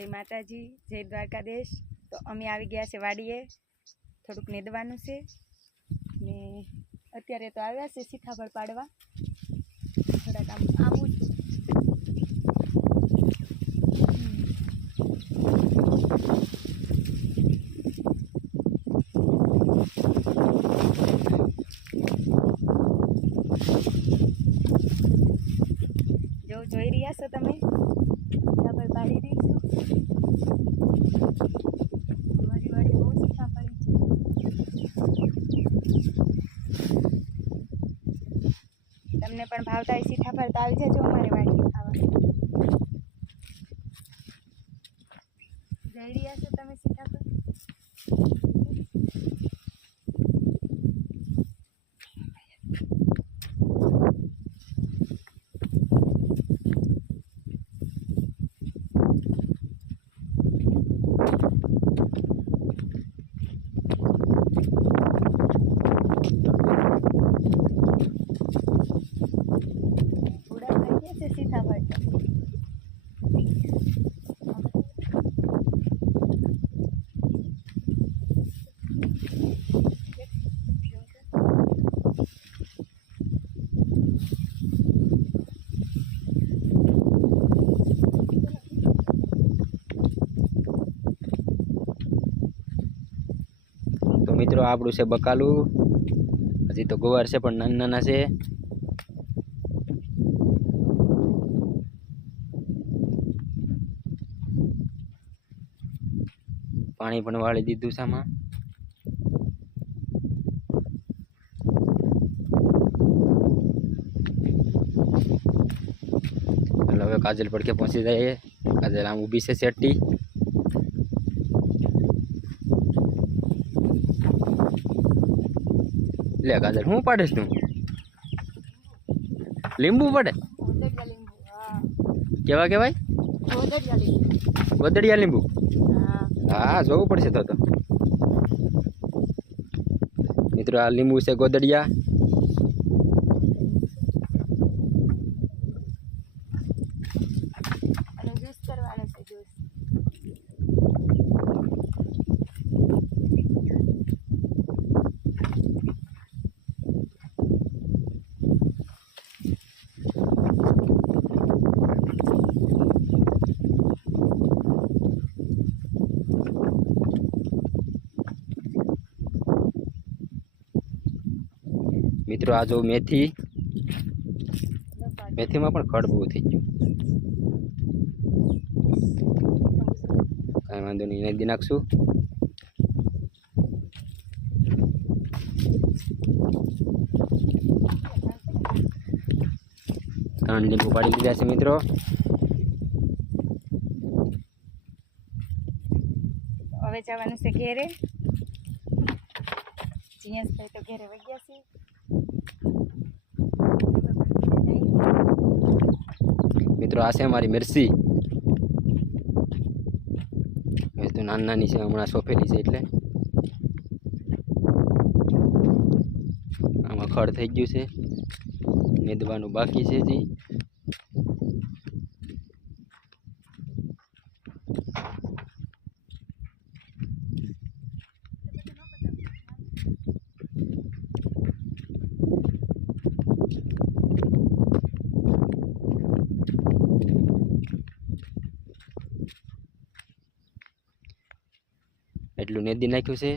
जय माताजी, जय द्वारकाधीश। तो अमे आवी गया छे वाड़ीए, थोड़ुंक नेदवानुं छे ने अत्यारे तो आव्या छे सीताफळ पाडवा। थोड़ाक आम आवुं छुं। जो જોઈ રહ્યા છો તમે सीताफळ पाड़ी रही छो। અમારી વાડી બહુ सीताफળી છે। તમને પણ ભાવતા હોય सीताफळ તો આવી જજો અમારી વાડીએ ખાવા। જોઈ રહ્યા છો તમે सीताफळ। तो मित्रों आपणुं छे बकालू। हजी तो गुवार छे पण नाना नाना छे। पाणी पण वाળી દીધું છે આમાં। એટલે હવે કાજલ પડકે પહોંચી જાય। કાજલ આમ ઊભી છે સેટી। ले काजल हूँ पाड़ेस तू લીંબુ पड़े केवा केवाय गोदड़िया લીંબુ। हाँ जोवुं पड़शे तो मित्रों आ લીંબુ छे गोदड़िया। मित्रों आ जो मेथी मेथी में पण खड़ बहुत थी गयुं। कई वांधो नहीं नदी नाखशुं। कान લીંબુ पाड़ी दीधा छे मित्रों। हवे जवानुं छे घेरे। जियासभाई तो घेरे वग्या छे। मित्रों आ हमारी मिर्ची। तो नानी नानी से हमणा सोफेली है एटले आमां खड़ थई गयुं छे। नेदवानुं बाकी छे जी। એટલું નેદી નાખ્યું છે।